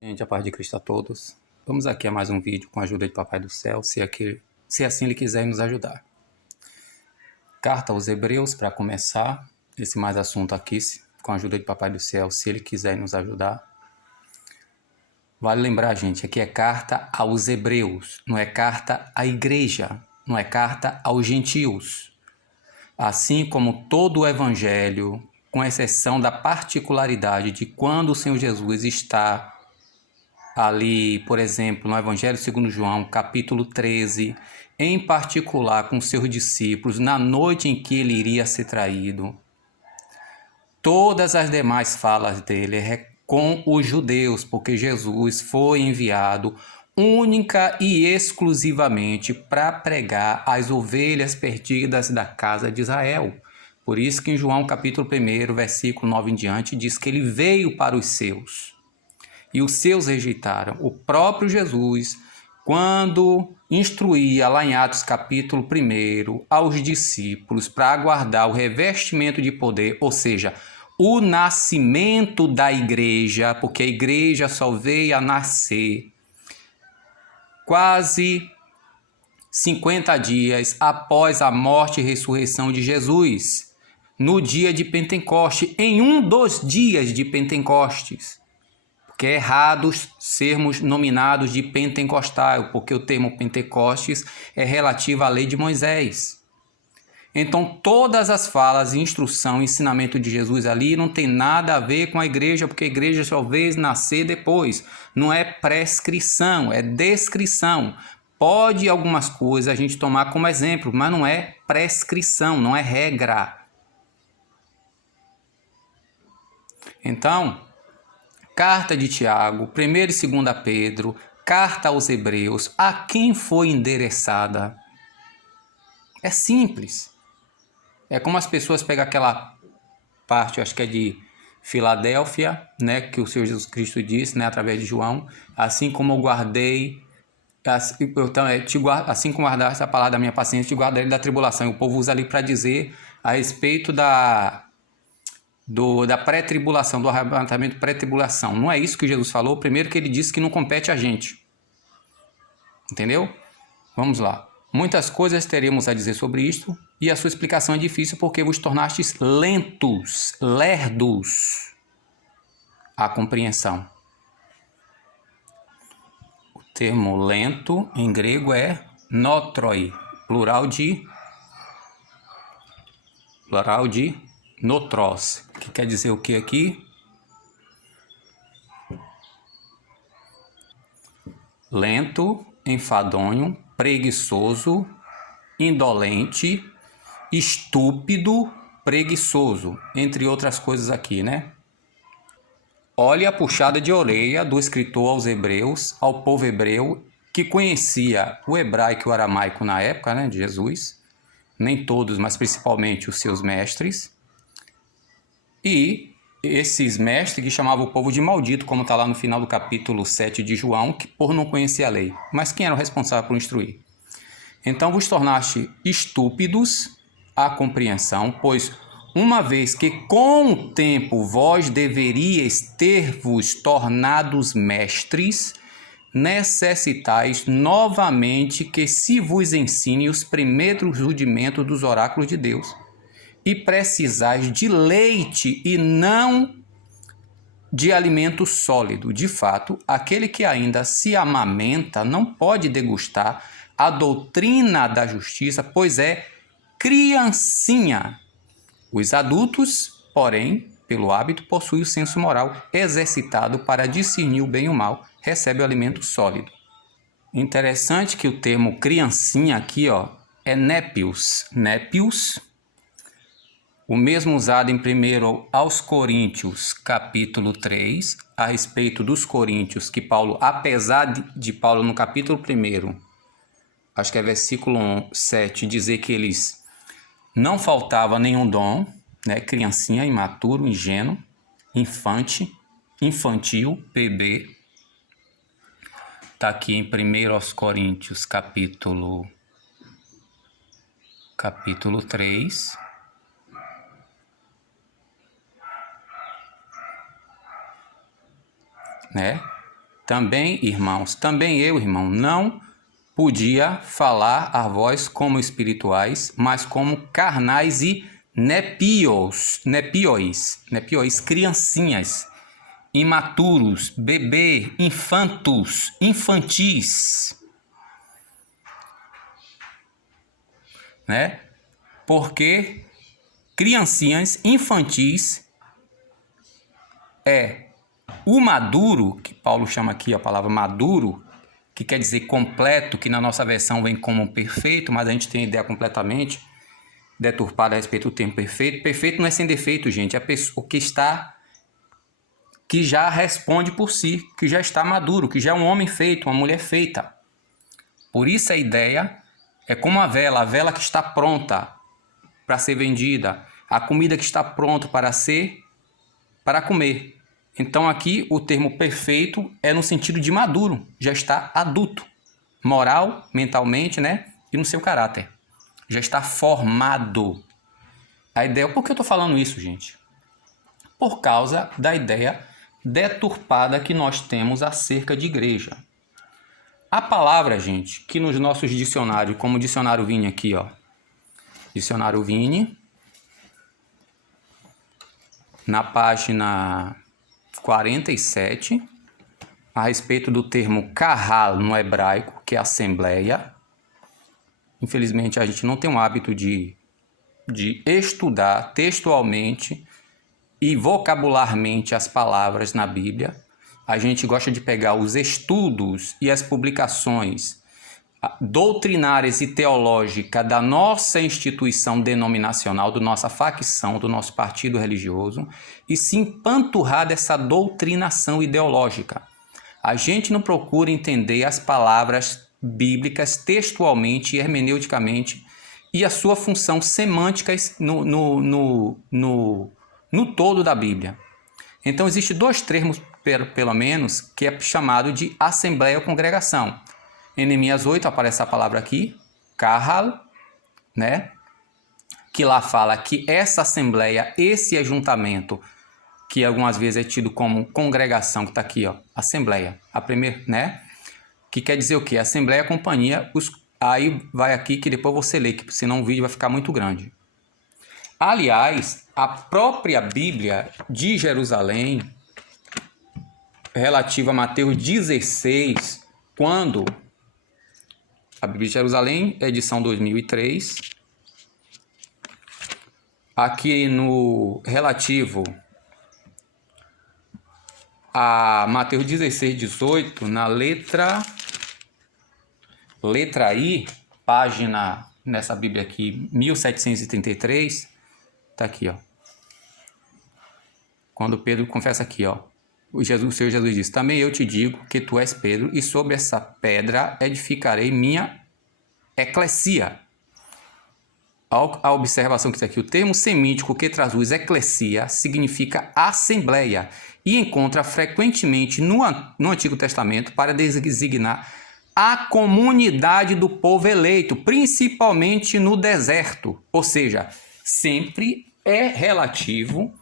Gente, a paz de Cristo a todos. Vamos aqui a mais um vídeo com a ajuda de Papai do Céu, se assim Ele quiser nos ajudar. Carta aos Hebreus, para começar, esse mais assunto aqui, com a ajuda de Papai do Céu, se Ele quiser nos ajudar. Vale lembrar, gente, aqui é carta aos Hebreus, não é carta à igreja, não é carta aos gentios. Assim como todo o Evangelho, com exceção da particularidade de quando o Senhor Jesus está ali, por exemplo, no Evangelho segundo João, capítulo 13, em particular com seus discípulos, na noite em que ele iria ser traído. Todas as demais falas dele é com os judeus, porque Jesus foi enviado única e exclusivamente para pregar as ovelhas perdidas da casa de Israel. Por isso que em João capítulo 1, versículo 9 em diante, diz que ele veio para os seus e os seus rejeitaram. O próprio Jesus, quando instruía lá em Atos capítulo 1 aos discípulos para aguardar o revestimento de poder, ou seja, o nascimento da igreja, porque a igreja só veio a nascer quase 50 dias após a morte e ressurreição de Jesus, no dia de Pentecoste, em um dos dias de Pentecostes. Que é errado sermos nominados de pentecostal, porque o termo Pentecostes é relativo à lei de Moisés. Então, todas as falas, instrução, ensinamento de Jesus ali não tem nada a ver com a igreja, porque a igreja só veio nascer depois. Não é prescrição, é descrição. Pode algumas coisas a gente tomar como exemplo, mas não é prescrição, não é regra. Então, Carta de Tiago, 1 e 2 Pedro, Carta aos Hebreus, a quem foi endereçada? É simples. É como as pessoas pegam aquela parte, acho que é de Filadélfia, né, que o Senhor Jesus Cristo disse, né, através de João, assim como eu guardei, assim como guardaste a palavra da minha paciência, te guardarei da tribulação. E o povo usa ali para dizer a respeito da pré-tribulação, do arrebatamento pré-tribulação. Não é isso que Jesus falou. Primeiro que ele disse que não compete a gente. Entendeu? Vamos lá. Muitas coisas teremos a dizer sobre isto, e a sua explicação é difícil porque vos tornastes lentos, lerdos à compreensão. O termo lento em grego é notroi, plural de notros, que quer dizer o que aqui? Lento, enfadonho, preguiçoso, indolente, estúpido, preguiçoso, entre outras coisas aqui, né? Olha a puxada de orelha do escritor aos Hebreus, ao povo hebreu, que conhecia o hebraico e o aramaico na época, né, de Jesus, nem todos, mas principalmente os seus mestres, e esses mestres que chamavam o povo de maldito, como está lá no final do capítulo 7 de João, que por não conhecer a lei. Mas quem era o responsável por instruir? Então vos tornaste estúpidos à compreensão, pois uma vez que com o tempo vós deveríeis ter-vos tornados mestres, necessitais novamente que se vos ensine os primeiros rudimentos dos oráculos de Deus. E precisais de leite e não de alimento sólido. De fato, aquele que ainda se amamenta não pode degustar a doutrina da justiça, pois é criancinha. Os adultos, porém, pelo hábito, possuem o senso moral exercitado para discernir o bem e o mal, recebe o alimento sólido. Interessante que o termo criancinha aqui, é népios. Népios, o mesmo usado em 1 aos Coríntios, capítulo 3, a respeito dos coríntios, que Paulo, apesar de Paulo no capítulo 1, acho que é versículo 7, dizer que eles não faltava nenhum dom, né? Criancinha, imaturo, ingênuo, infantil, bebê. Está aqui em 1 aos Coríntios, capítulo 3. Né? Também, irmãos, também eu, irmão, não podia falar a vós como espirituais, mas como carnais e nepios, criancinhas, imaturos, bebê, infantis, né? Porque criancinhas, infantis é o maduro, que Paulo chama aqui a palavra maduro, que quer dizer completo, que na nossa versão vem como perfeito, mas a gente tem a ideia completamente deturpada a respeito do termo perfeito. Perfeito não é sem defeito, gente, é a pessoa que já responde por si, que já está maduro, que já é um homem feito, uma mulher feita. Por isso a ideia é como a vela que está pronta para ser vendida, a comida que está pronta para comer. Então aqui o termo perfeito é no sentido de maduro, já está adulto, moral, mentalmente, né? E no seu caráter. Já está formado. A ideia, por que eu estou falando isso, gente? Por causa da ideia deturpada que nós temos acerca de igreja. A palavra, gente, que nos nossos dicionários, como o dicionário Vini aqui, ó. Dicionário Vini, na página 47, a respeito do termo kahal no hebraico, que é assembleia. Infelizmente, a gente não tem o hábito de estudar textualmente e vocabularmente as palavras na Bíblia. A gente gosta de pegar os estudos e as publicações doutrinárias e teológicas da nossa instituição denominacional, da nossa facção, do nosso partido religioso, e se empanturrar dessa doutrinação ideológica. A gente não procura entender as palavras bíblicas textualmente e hermeneuticamente e a sua função semântica no todo da Bíblia. Então, existem dois termos, pelo menos, que é chamado de assembleia ou congregação. Em Neemias 8 aparece a palavra aqui, kahal, né? Que lá fala que essa assembleia, esse ajuntamento, que algumas vezes é tido como congregação, que está aqui, ó, assembleia, a primeira, né? Que quer dizer o quê? Assembleia, companhia, aí vai aqui que depois você lê, que senão o vídeo vai ficar muito grande. Aliás, a própria Bíblia de Jerusalém, relativa a Mateus 16, quando a Bíblia de Jerusalém, edição 2003, aqui no relativo a Mateus 16, 18, na letra I, página, nessa Bíblia aqui, 1733, tá aqui, ó. Quando Pedro confessa aqui, ó, o Senhor Jesus diz: também eu te digo que tu és Pedro, e sobre essa pedra edificarei minha eclesia. A observação que está aqui, o termo semítico que traduz eclesia significa assembleia e encontra frequentemente no Antigo Testamento para designar a comunidade do povo eleito, principalmente no deserto. Ou seja, sempre é relativo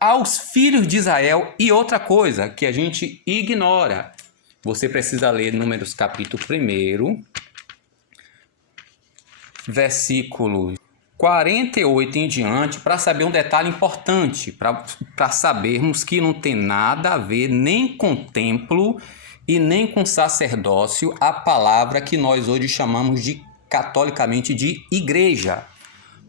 aos filhos de Israel. E outra coisa que a gente ignora, você precisa ler Números capítulo 1, versículo 48 em diante, para saber um detalhe importante, para sabermos que não tem nada a ver nem com templo e nem com sacerdócio a palavra que nós hoje chamamos de catolicamente de igreja.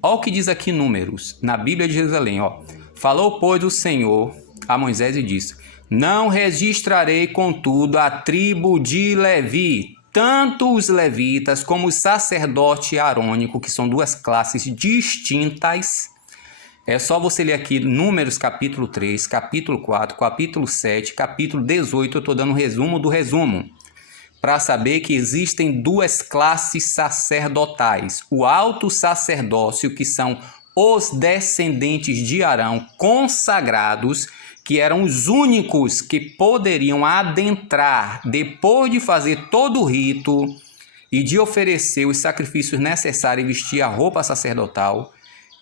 Olha o que diz aqui Números, na Bíblia de Jerusalém, ó. Falou, pois, o Senhor a Moisés e disse: não registrarei, contudo, a tribo de Levi, tanto os levitas como o sacerdote arônico, que são duas classes distintas. É só você ler aqui Números capítulo 3, capítulo 4, capítulo 7, capítulo 18, eu estou dando um resumo do resumo, para saber que existem duas classes sacerdotais. O alto sacerdócio, que são os descendentes de Arão consagrados, que eram os únicos que poderiam adentrar depois de fazer todo o rito e de oferecer os sacrifícios necessários e vestir a roupa sacerdotal.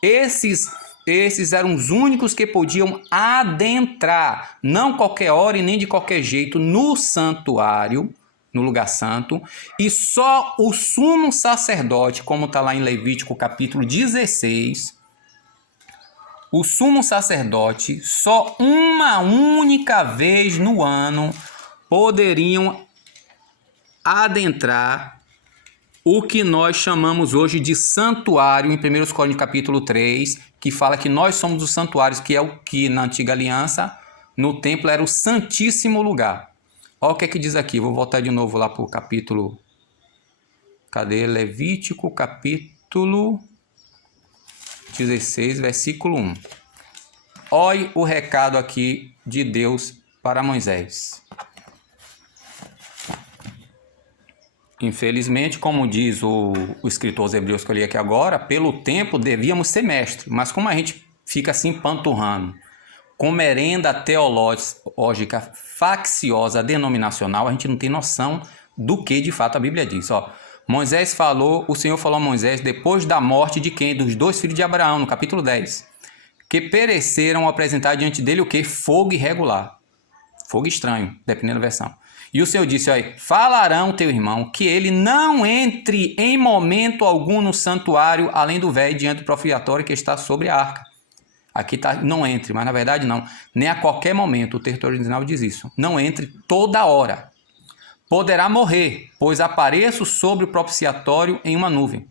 Esses Esses eram os únicos que podiam adentrar, não qualquer hora e nem de qualquer jeito, no santuário, no lugar santo, e só o sumo sacerdote, como está lá em Levítico capítulo 16, o sumo sacerdote, só uma única vez no ano, poderiam adentrar o que nós chamamos hoje de santuário, em 1 Coríntios capítulo 3, que fala que nós somos os santuários, que é o que na antiga aliança, no templo, era o santíssimo lugar. Olha o que é que diz aqui, vou voltar de novo lá para o capítulo, cadê? Levítico capítulo 16, versículo 1. Olhe o recado aqui de Deus para Moisés. Infelizmente, como diz o escritor aos Hebreus que eu li aqui agora, pelo tempo devíamos ser mestres, mas como a gente fica assim panturrando, com merenda teológica facciosa, denominacional, a gente não tem noção do que de fato a Bíblia diz. Ó, Moisés falou, o Senhor falou a Moisés depois da morte de quem? Dos 2 filhos de Abraão, no capítulo 10, que pereceram ao apresentar diante dele o que? Fogo irregular, fogo estranho, dependendo da versão. E o Senhor disse, olha, falarão teu irmão que ele não entre em momento algum no santuário, além do véu diante do propiciatório que está sobre a arca. Aqui está, não entre, mas na verdade não. Nem a qualquer momento, o texto original diz isso. Não entre toda hora. Poderá morrer, pois apareço sobre o propiciatório em uma nuvem.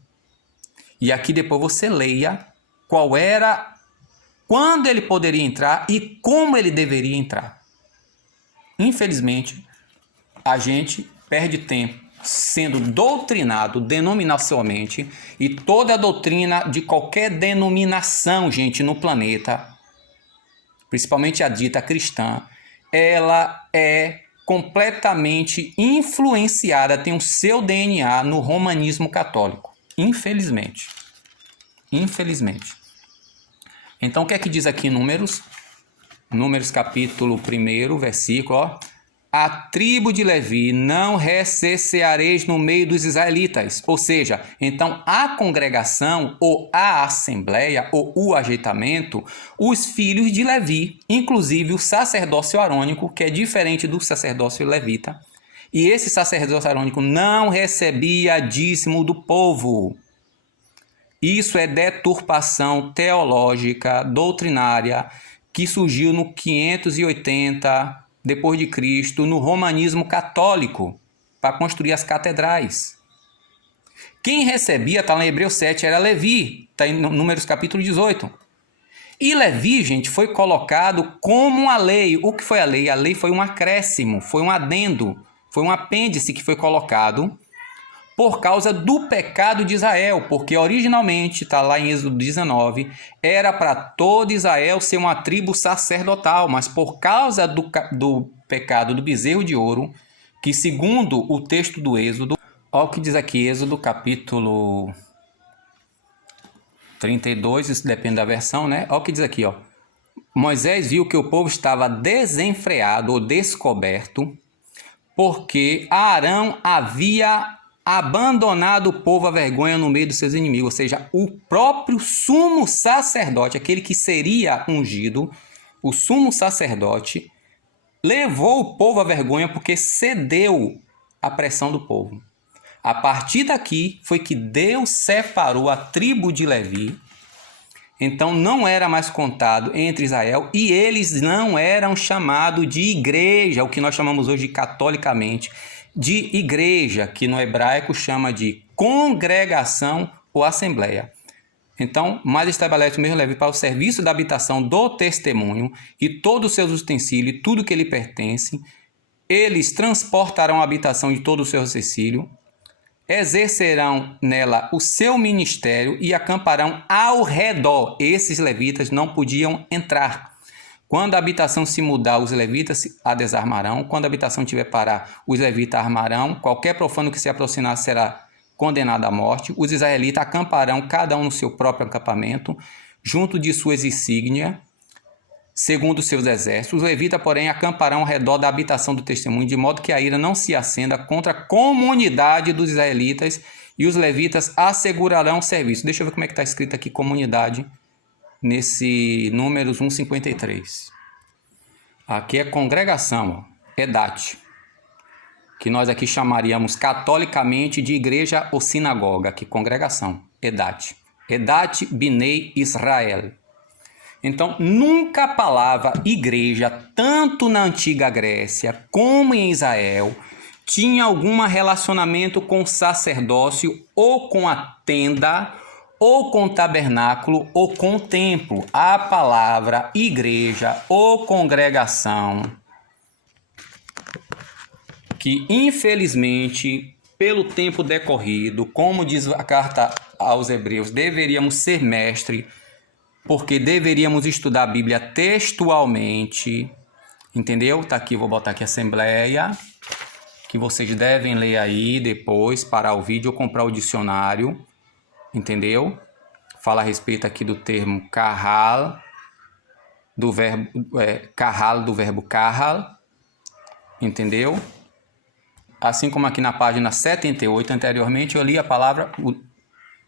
E aqui depois você leia qual era, quando ele poderia entrar e como ele deveria entrar. Infelizmente, a gente perde tempo sendo doutrinado denominacionalmente, e toda a doutrina de qualquer denominação, gente, no planeta, principalmente a dita cristã, ela é completamente influenciada, tem o seu DNA no romanismo católico. Infelizmente. Infelizmente. Então, o que é que diz aqui em Números? Números capítulo 1, versículo, ó. A tribo de Levi não recesseareis no meio dos israelitas. Ou seja, então a congregação, ou a assembleia, ou o ajeitamento, os filhos de Levi, inclusive o sacerdócio arônico, que é diferente do sacerdócio levita, e esse sacerdócio arônico não recebia dízimo do povo. Isso é deturpação teológica, doutrinária, que surgiu no 580 depois de Cristo, no romanismo católico, para construir as catedrais. Quem recebia, está lá em Hebreus 7, era Levi, está em Números capítulo 18. E Levi, gente, foi colocado como uma lei. O que foi a lei? A lei foi um acréscimo, foi um adendo, foi um apêndice que foi colocado por causa do pecado de Israel, porque originalmente, está lá em Êxodo 19, era para todo Israel ser uma tribo sacerdotal, mas por causa do pecado do bezerro de ouro, que segundo o texto do Êxodo, olha o que diz aqui, Êxodo capítulo 32, isso depende da versão, né? Olha o que diz aqui, ó. Moisés viu que o povo estava desenfreado ou descoberto, porque Arão havia abandonado o povo à vergonha no meio dos seus inimigos, ou seja, o próprio sumo sacerdote, aquele que seria ungido, o sumo sacerdote, levou o povo à vergonha porque cedeu à pressão do povo. A partir daqui foi que Deus separou a tribo de Levi, então não era mais contado entre Israel, e eles não eram chamados de igreja, o que nós chamamos hoje de catolicamente, de igreja, que no hebraico chama de congregação ou assembleia. Então, mais estabelece o mesmo Levi para o serviço da habitação do testemunho e todos os seus utensílios, tudo que lhe pertence. Eles transportarão a habitação de todo o seu utensílio, exercerão nela o seu ministério e acamparão ao redor. Esses levitas não podiam entrar. Quando a habitação se mudar, os levitas a desarmarão. Quando a habitação tiver parar, os levitas armarão. Qualquer profano que se aproximar será condenado à morte. Os israelitas acamparão, cada um no seu próprio acampamento, junto de suas insígnias, segundo os seus exércitos. Os levitas, porém, acamparão ao redor da habitação do testemunho, de modo que a ira não se acenda contra a comunidade dos israelitas, e os levitas assegurarão o serviço. Deixa eu ver como é que está escrito aqui, comunidade. nesse Números 1:53. Aqui é congregação, ó, Edat, que nós aqui chamaríamos catolicamente de igreja ou sinagoga, que congregação, Edat. Edat Bnei Israel. Então, nunca a palavra igreja, tanto na antiga Grécia como em Israel, tinha algum relacionamento com o sacerdócio ou com a tenda, ou com o tabernáculo, ou com o templo. A palavra igreja ou congregação, que infelizmente, pelo tempo decorrido, como diz a carta aos Hebreus, deveríamos ser mestre, porque deveríamos estudar a Bíblia textualmente, entendeu? Tá aqui, vou botar aqui Assembleia, que vocês devem ler aí depois, parar o vídeo ou comprar o dicionário, entendeu? Fala a respeito aqui do termo kahal, do verbo kahal, entendeu? Assim como aqui na página 78, anteriormente eu li a palavra,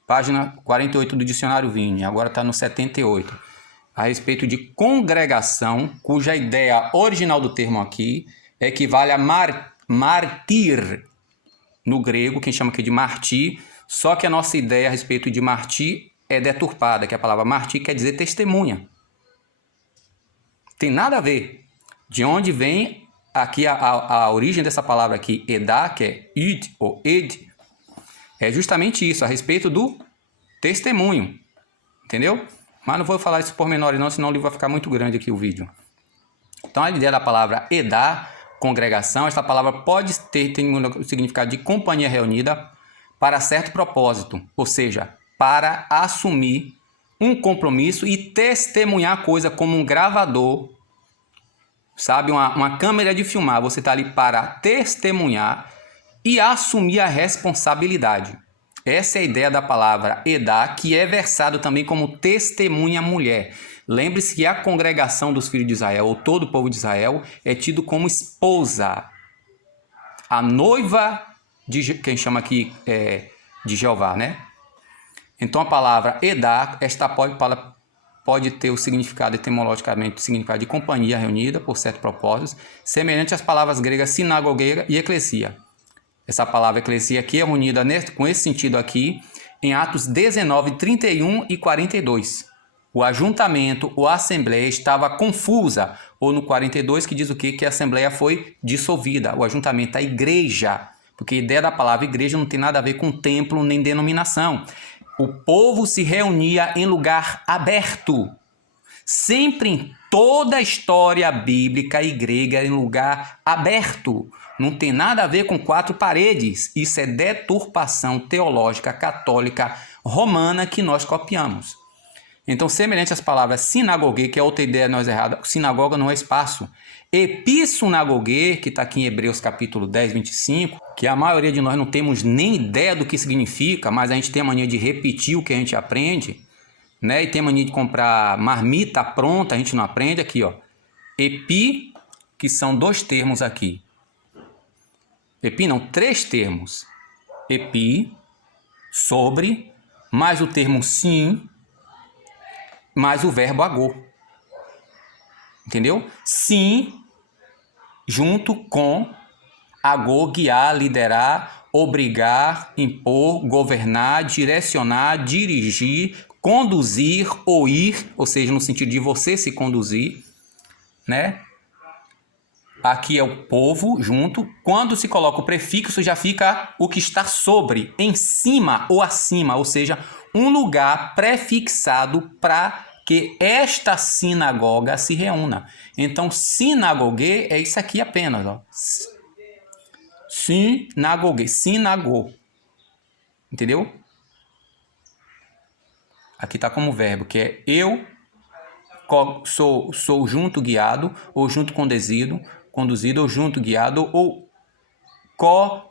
página 48 do dicionário Vini, agora está no 78, a respeito de congregação, cuja ideia original do termo aqui equivale a martir, no grego, que a gente chama aqui de martir, só que a nossa ideia a respeito de martir é deturpada, que a palavra martir quer dizer testemunha. Tem nada a ver. De onde vem aqui a origem dessa palavra aqui, edá, que é id ou ed, é justamente isso, a respeito do testemunho, entendeu? Mas não vou falar isso por menores não, senão o livro vai ficar muito grande aqui o vídeo. Então a ideia da palavra edá, congregação, esta palavra pode ter o significado de companhia reunida para certo propósito, ou seja, para assumir um compromisso e testemunhar a coisa como um gravador, sabe, uma câmera de filmar, você está ali para testemunhar e assumir a responsabilidade. Essa é a ideia da palavra edá, que é versado também como testemunha mulher. Lembre-se que a congregação dos filhos de Israel, ou todo o povo de Israel, é tido como esposa. A noiva, quem chama aqui de Jeová, né? Então a palavra edá, esta pode ter o significado etimologicamente, o significado de companhia reunida por certos propósitos, semelhante às palavras gregas sinagogueira e eclesia. Essa palavra eclesia aqui é unida com esse sentido aqui em Atos 19, 31 e 42. O ajuntamento ou a assembleia estava confusa, ou no 42 que diz o quê? Que a assembleia foi dissolvida, o ajuntamento, a igreja, porque a ideia da palavra igreja não tem nada a ver com templo nem denominação. O povo se reunia em lugar aberto. Sempre em toda a história bíblica e grega em lugar aberto. Não tem nada a ver com quatro paredes. Isso é deturpação teológica católica romana que nós copiamos. Então, semelhante às palavras sinagogue, que é outra ideia nós errada, sinagoga não é espaço. Episunagogue, que está aqui em Hebreus capítulo 10, 25, que a maioria de nós não temos nem ideia do que significa, mas a gente tem a mania de repetir o que a gente aprende, né? E tem a mania de comprar marmita pronta, a gente não aprende aqui, ó. Epi, que são dois termos aqui. Epi não, três termos. Epi, sobre, mais o termo sim, mais o verbo agô. Entendeu? Sim, junto com agô, guiar, liderar, obrigar, impor, governar, direcionar, dirigir, conduzir ou ir, ou seja, no sentido de você se conduzir, né? Aqui é o povo junto. Quando se coloca o prefixo, já fica o que está sobre, em cima ou acima, ou seja, um lugar prefixado para que esta sinagoga se reúna. Então, sinagogue é isso aqui apenas, ó. Sinagogue, sinagô. Entendeu? Aqui está como verbo, que é eu sou junto guiado, ou junto conduzido, ou junto guiado, ou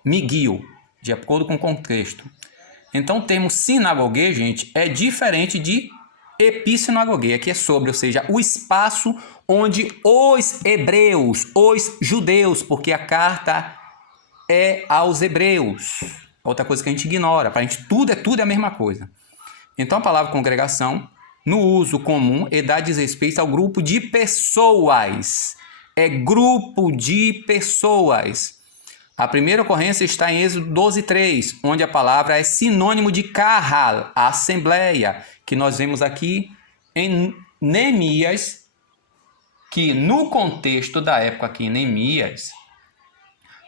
me guio, de acordo com o contexto. Então, o termo sinagogue, gente, é diferente de epissinagogue, aqui é sobre, ou seja, o espaço onde os hebreus, os judeus, porque a carta é aos hebreus. Outra coisa que a gente ignora, para a gente tudo é a mesma coisa. Então, a palavra congregação, no uso comum e dá desrespeito ao grupo de pessoas. É grupo de pessoas. A primeira ocorrência está em Êxodo 12:3, onde a palavra é sinônimo de kahal, assembleia, que nós vemos aqui em Neemias, que no contexto da época aqui em Neemias,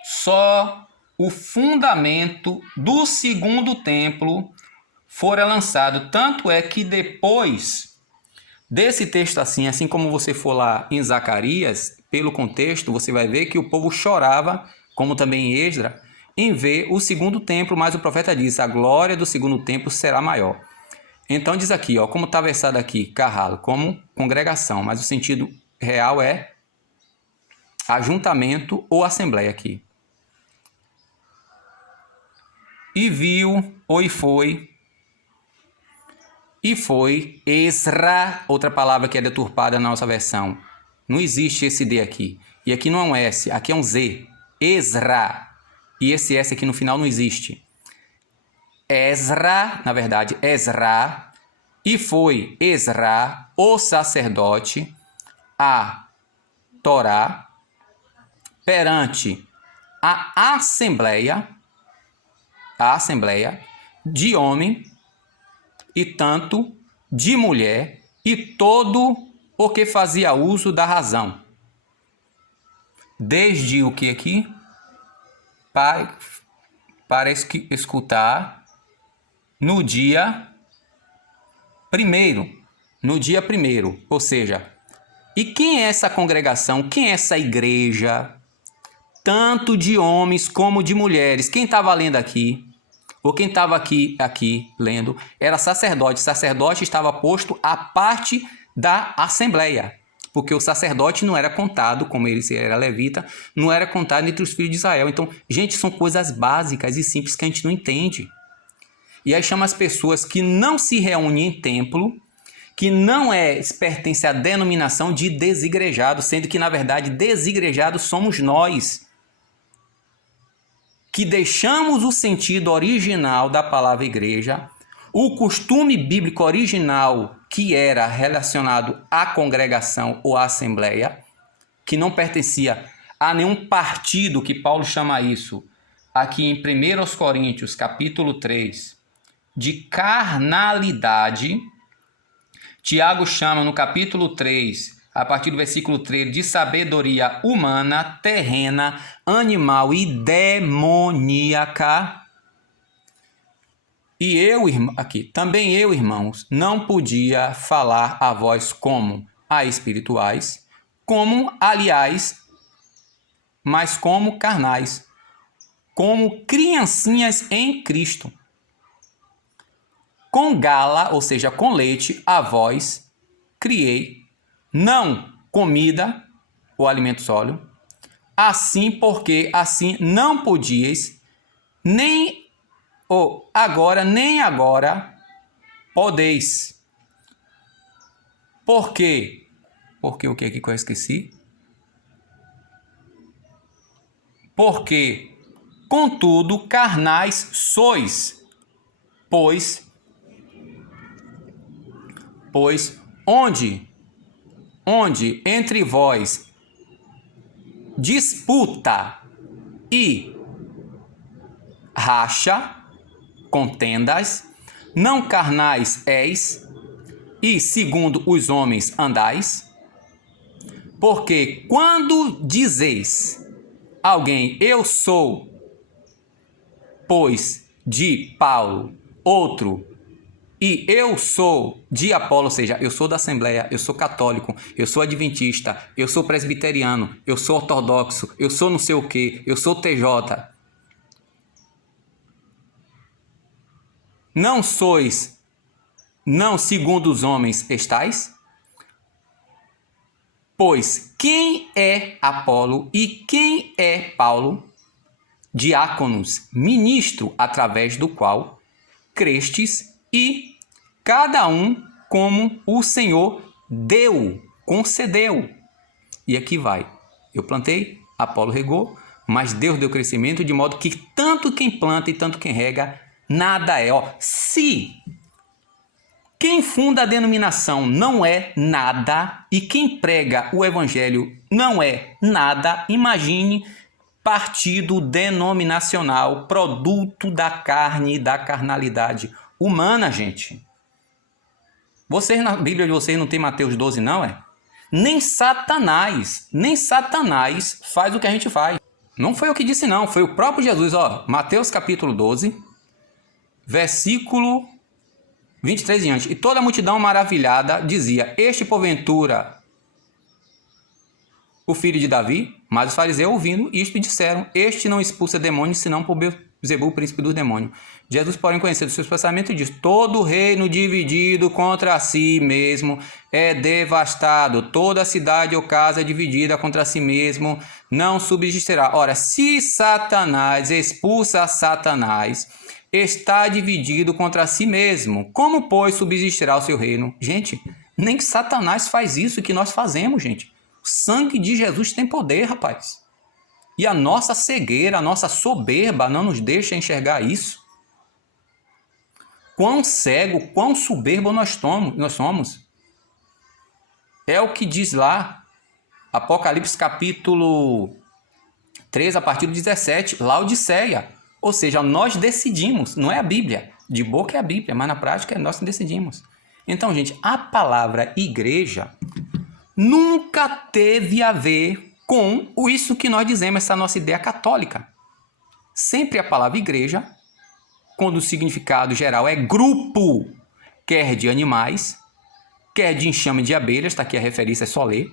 só o fundamento do segundo templo fora lançado. Tanto é que depois desse texto assim como você for lá em Zacarias, pelo contexto, você vai ver que o povo chorava, como também em Esdra, em ver o segundo templo, mas o profeta diz, a glória do segundo templo será maior. Então diz aqui, ó, como está versado aqui, carralo, como congregação, mas o sentido real é ajuntamento ou assembleia aqui. E viu, ou e foi Ezra, outra palavra que é deturpada na nossa versão. Não existe esse D aqui. E aqui não é um S, aqui é um Z. Ezra. E esse S aqui no final não existe. Ezra, na verdade, Ezra. E foi Ezra, o sacerdote, a Torá, perante a assembleia de homem e tanto de mulher e todo o que fazia uso da razão. Desde o que aqui? Para escutar no dia primeiro. No dia primeiro. Ou seja, e quem é essa congregação? Quem é essa igreja? Tanto de homens como de mulheres. Quem estava lendo aqui? Ou quem estava aqui lendo, era sacerdote. O sacerdote estava posto à parte da assembleia, porque o sacerdote não era contado, como ele era levita, não era contado entre os filhos de Israel. Então, gente, são coisas básicas e simples que a gente não entende. E aí chama as pessoas que não se reúnem em templo, que não pertence à denominação de desigrejados, sendo que, na verdade, desigrejados somos nós, que deixamos o sentido original da palavra igreja, o costume bíblico original que era relacionado à congregação ou à assembleia, que não pertencia a nenhum partido, que Paulo chama isso, aqui em 1 Coríntios, capítulo 3, de carnalidade. Tiago chama no capítulo 3, a partir do versículo 3, de sabedoria humana, terrena, animal e demoníaca. E também eu, irmãos, não podia falar a vós como a espirituais, como, aliás, mas como carnais, como criancinhas em Cristo. Com gala, ou seja, com leite, a vós criei, não comida ou alimento sólido, assim porque assim não podíeis, nem agora podeis. Por quê? Porque o que aqui que eu esqueci? Porque, contudo, carnais sois, pois onde entre vós disputa e racha, contendas, não carnais és, e segundo os homens andais, porque quando dizeis alguém, eu sou, pois, de Paulo, outro, e eu sou de Apolo, ou seja, eu sou da Assembleia, eu sou católico, eu sou adventista, eu sou presbiteriano, eu sou ortodoxo, eu sou não sei o que, eu sou TJ. Não sois, não segundo os homens estais? Pois quem é Apolo e quem é Paulo? Diáconos, ministro através do qual crestes e cada um como o Senhor concedeu. E aqui vai. Eu plantei, Apolo regou, mas Deus deu crescimento, de modo que tanto quem planta e tanto quem rega, nada é. Se Quem funda a denominação não é nada e quem prega o evangelho não é nada. Imagine partido denominacional, produto da carne e da carnalidade humana, gente. Vocês na Bíblia de vocês não tem Mateus 12 não, é? Nem Satanás faz o que a gente faz. Não foi eu que disse não, foi o próprio Jesus, ó. Mateus capítulo 12, versículo 23 diante. E toda a multidão maravilhada dizia: este porventura o filho de Davi? Mas os fariseus ouvindo isto disseram: este não expulsa demônios senão por Beelzebul, príncipe dos demônios. Jesus, porém, conhecendo os seus pensamentos, diz: todo reino dividido contra si mesmo é devastado. Toda cidade ou casa dividida contra si mesmo não subsistirá. Ora, se Satanás expulsa Satanás, está dividido contra si mesmo. Como, pois, subsistirá o seu reino? Gente, nem que Satanás faz isso que nós fazemos, gente. O sangue de Jesus tem poder, rapaz. E a nossa cegueira, a nossa soberba não nos deixa enxergar isso. Quão cego, quão soberbo nós somos. É o que diz lá, Apocalipse capítulo 3, a partir do 17, Laodiceia. Ou seja, nós decidimos, não é a Bíblia. De boca é a Bíblia, mas na prática nós decidimos. Então, gente, a palavra igreja nunca teve a ver com isso que nós dizemos, essa nossa ideia católica. Sempre a palavra igreja, quando o significado geral é grupo, quer de animais, quer de enxame de abelhas, está aqui a referência, é só ler,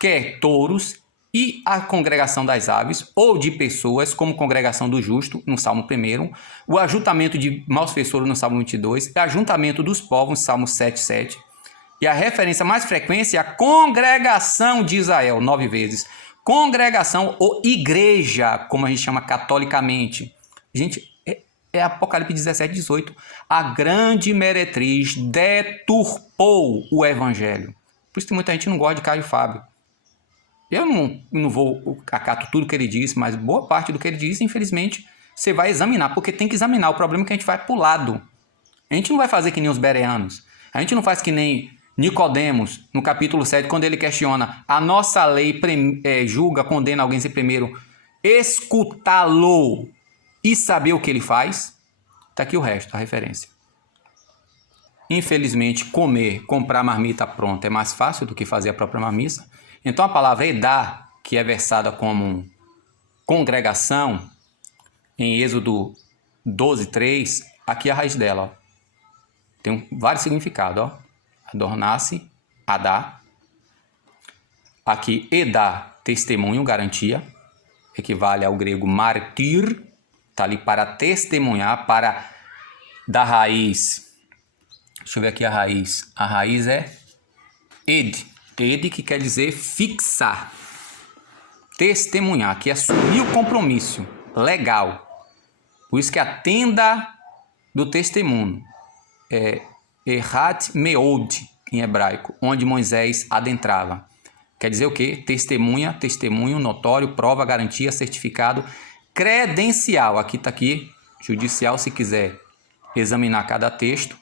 quer touros, e a congregação das aves, ou de pessoas, como congregação do justo, no Salmo 1, o ajuntamento de malfeitores, no Salmo 22, o ajuntamento dos povos, no Salmo 7,7, e a referência mais frequente é a congregação de Israel, 9 vezes. Congregação ou igreja, como a gente chama catolicamente. Gente, é Apocalipse 17, 18. A grande meretriz deturpou o evangelho. Por isso que muita gente não gosta de Caio Fábio. Eu não vou acato tudo que ele disse, mas boa parte do que ele disse, infelizmente, você vai examinar, porque tem que examinar. O problema é que a gente vai pro lado. A gente não vai fazer que nem os bereanos. A gente não faz que nem Nicodemos, no capítulo 7, quando ele questiona: a nossa lei julga, condena alguém sem primeiro escutá-lo e saber o que ele faz? Está aqui o resto, a referência. Infelizmente, comprar marmita pronta é mais fácil do que fazer a própria marmita. Então a palavra edá, que é versada como congregação, em Êxodo 12, 3, aqui é a raiz dela. Ó. Tem vários significados. Ó. Adornar-se, adá. Aqui, edá, testemunho, garantia. Equivale ao grego martir. Está ali para testemunhar, para dar raiz. Deixa eu ver aqui a raiz. A raiz é ed. Ed, que quer dizer fixar. Testemunhar, que é assumir o compromisso legal. Por isso que a tenda do testemunho é Errat Meod, em hebraico, onde Moisés adentrava. Quer dizer o quê? Testemunha, testemunho, notório, prova, garantia, certificado, credencial. Aqui está aqui, judicial, se quiser examinar cada texto.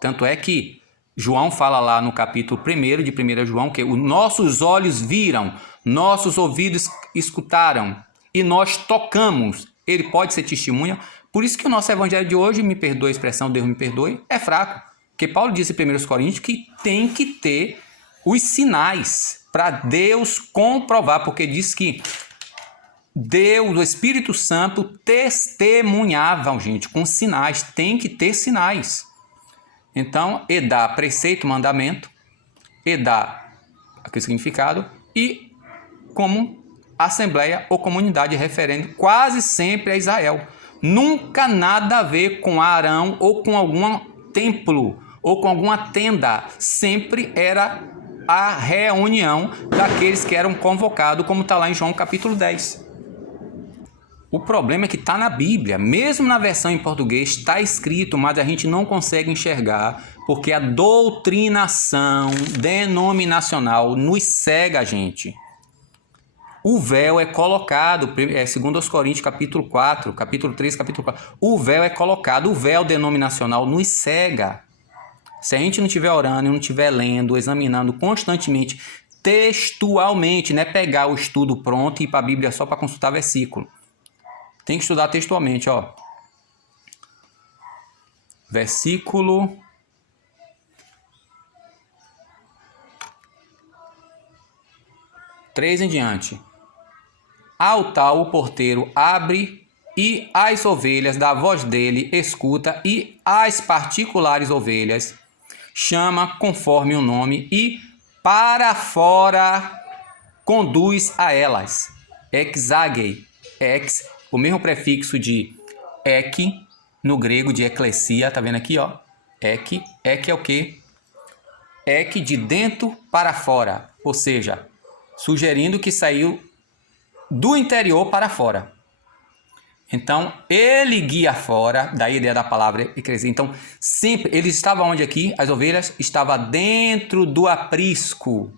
Tanto é que João fala lá no capítulo 1 de 1 João que os nossos olhos viram, nossos ouvidos escutaram e nós tocamos. Ele pode ser testemunha. Por isso que o nosso evangelho de hoje, me perdoe a expressão, Deus me perdoe, é fraco. Porque Paulo disse em 1 Coríntios que tem que ter os sinais para Deus comprovar, porque diz que Deus, o Espírito Santo, testemunhavam, gente, com sinais. Tem que ter sinais. Então, edá, preceito, mandamento, edá, aqui o significado, e como assembleia ou comunidade referente quase sempre a Israel. Nunca nada a ver com Arão ou com algum templo ou com alguma tenda. Sempre era a reunião daqueles que eram convocados, como está lá em João capítulo 10. O problema é que está na Bíblia, mesmo na versão em português está escrito, mas a gente não consegue enxergar, porque a doutrinação denominacional nos cega, gente. O véu é colocado, segundo aos Coríntios capítulo 4, capítulo 3, capítulo 4, o véu é colocado, o véu denominacional nos cega. Se a gente não estiver orando, não estiver lendo, examinando constantemente, textualmente, não é pegar o estudo pronto e ir para a Bíblia só para consultar versículo. Tem que estudar textualmente, ó. Versículo 3 em diante. Ao tal o porteiro abre e as ovelhas da voz dele escuta e as particulares ovelhas chama conforme o nome e para fora conduz a elas. Exagei. O mesmo prefixo de ek no grego de eclesia, tá vendo aqui, ó? Ek é o quê? Ek de dentro para fora, ou seja, sugerindo que saiu do interior para fora. Então, ele guia fora, daí a ideia da palavra eclesia. Então, sempre, eles estavam onde aqui? As ovelhas estavam dentro do aprisco.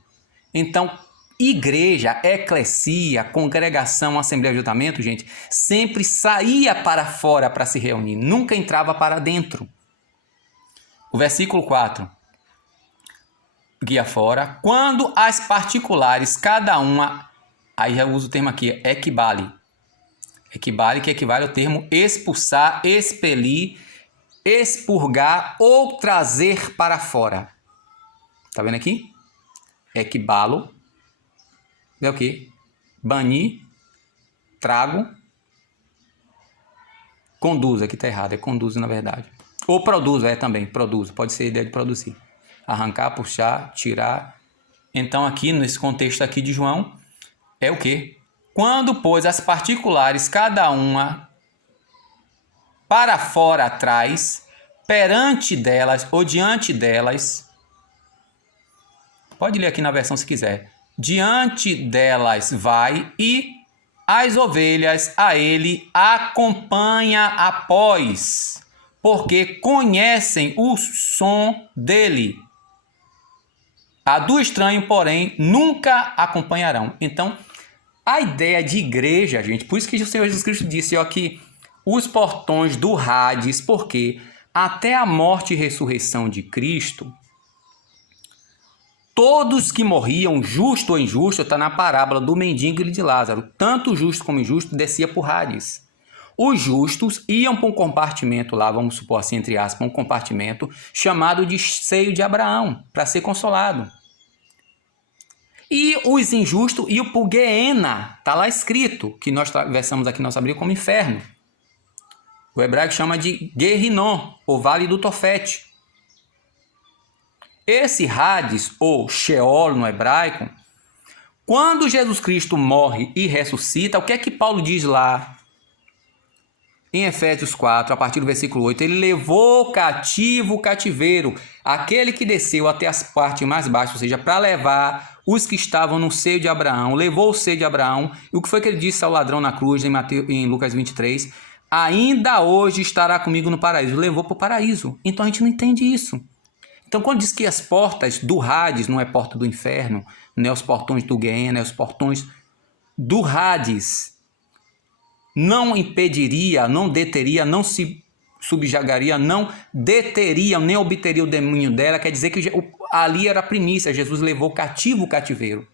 Então, igreja, eclesia, congregação, assembleia de ajuntamento, gente, sempre saía para fora para se reunir, nunca entrava para dentro. O versículo 4. Guia fora. Quando as particulares, cada uma, aí já uso o termo aqui, equibale. Equivale, que equivale ao termo expulsar, expelir, expurgar ou trazer para fora. Tá vendo aqui? Equibalo. É o quê? Banir, trago, conduz. Aqui tá errado, é conduz na verdade. Ou produz, também, produz. Pode ser a ideia de produzir. Arrancar, puxar, tirar. Então aqui, nesse contexto aqui de João, é o quê? Quando, pois, as particulares, cada uma para fora atrás, perante delas ou diante delas, pode ler aqui na versão se quiser, diante delas vai e as ovelhas a ele acompanha após, porque conhecem o som dele. A do estranho, porém, nunca acompanharão. Então, a ideia de igreja, gente, por isso que o Senhor Jesus Cristo disse, ó, que os portões do Hades, porque até a morte e ressurreição de Cristo, todos que morriam, justo ou injusto, está na parábola do mendigo e de Lázaro, tanto justo como injusto descia por Hades. Os justos iam para um compartimento lá, vamos supor assim, entre aspas, um compartimento chamado de seio de Abraão, para ser consolado. E os injustos iam para o Geena, está lá escrito, que nós versamos aqui nossa Bíblia como inferno. O hebraico chama de Gehinom, o vale do Tofete. Esse Hades, ou Sheol no hebraico, quando Jesus Cristo morre e ressuscita, o que é que Paulo diz lá em Efésios 4, a partir do versículo 8? Ele levou cativo o cativeiro, aquele que desceu até as partes mais baixas, ou seja, para levar os que estavam no seio de Abraão, levou o seio de Abraão. E o que foi que ele disse ao ladrão na cruz, em Lucas 23? Ainda hoje estará comigo no paraíso. Levou para o paraíso. Então a gente não entende isso. Então quando diz que as portas do Hades, não é porta do inferno, não é os portões do Geena, é os portões do Hades, não impediria, não deteria, não se subjagaria, não deteria, nem obteria o demônio dela, quer dizer que ali era a primícia, Jesus levou cativo o cativeiro.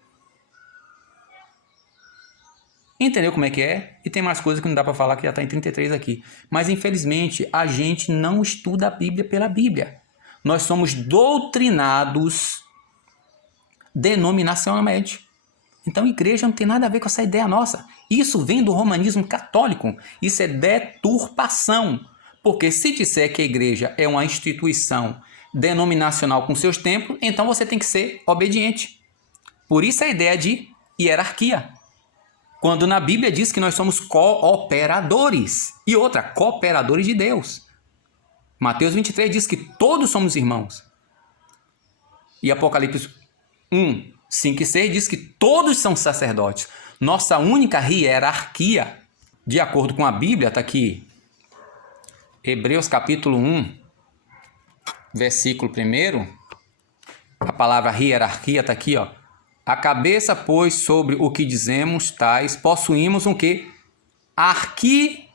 Entendeu como é que é? E tem mais coisas que não dá para falar, que já está em 33 aqui. Mas infelizmente a gente não estuda a Bíblia pela Bíblia. Nós somos doutrinados denominacionalmente. Então igreja não tem nada a ver com essa ideia nossa. Isso vem do romanismo católico. Isso é deturpação. Porque se disser que a igreja é uma instituição denominacional com seus templos, então você tem que ser obediente. Por isso a ideia de hierarquia. Quando na Bíblia diz que nós somos cooperadores. E outra, cooperadores de Deus. Mateus 23 diz que todos somos irmãos. E Apocalipse 1, 5 e 6 diz que todos são sacerdotes. Nossa única hierarquia, de acordo com a Bíblia, está aqui, Hebreus capítulo 1, versículo 1, a palavra hierarquia está aqui, ó. A cabeça, pois, sobre o que dizemos, tais, possuímos um quê? Arquiereia.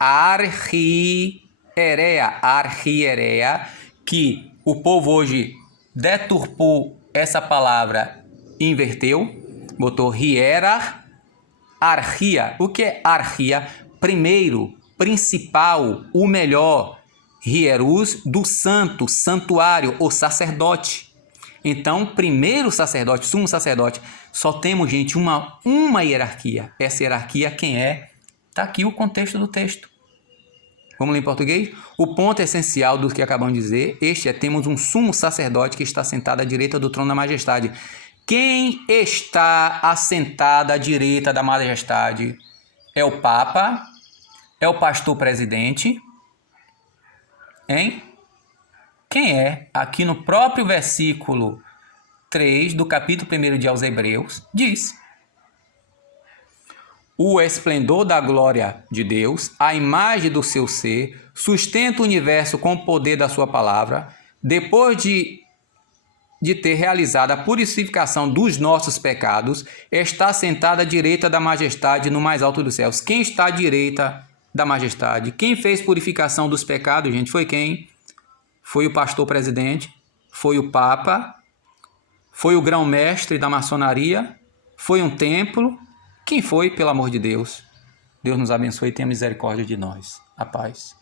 Arquiereia. Erea, arhiereia, que o povo hoje deturpou essa palavra, inverteu, botou hierar, archia. O que é archia? Primeiro, principal, o melhor, hierus, do santo, santuário, ou sacerdote. Então, primeiro sacerdote, sumo sacerdote, só temos, gente, uma hierarquia. Essa hierarquia, quem é? Está aqui o contexto do texto. Vamos ler em português? O ponto essencial do que acabamos de dizer, temos um sumo sacerdote que está sentado à direita do trono da majestade. Quem está assentado à direita da majestade? É o Papa? É o pastor presidente? Hein? Quem é? Aqui no próprio versículo 3 do capítulo 1 de aos Hebreus, diz: o esplendor da glória de Deus, a imagem do seu ser, sustenta o universo com o poder da sua palavra, depois de ter realizado a purificação dos nossos pecados, está sentado à direita da majestade no mais alto dos céus. Quem está à direita da majestade? Quem fez purificação dos pecados, gente? Foi quem? Foi o pastor presidente, foi o Papa, foi o grão-mestre da maçonaria, foi um templo. Quem foi, pelo amor de Deus? Deus nos abençoe e tenha misericórdia de nós. A paz.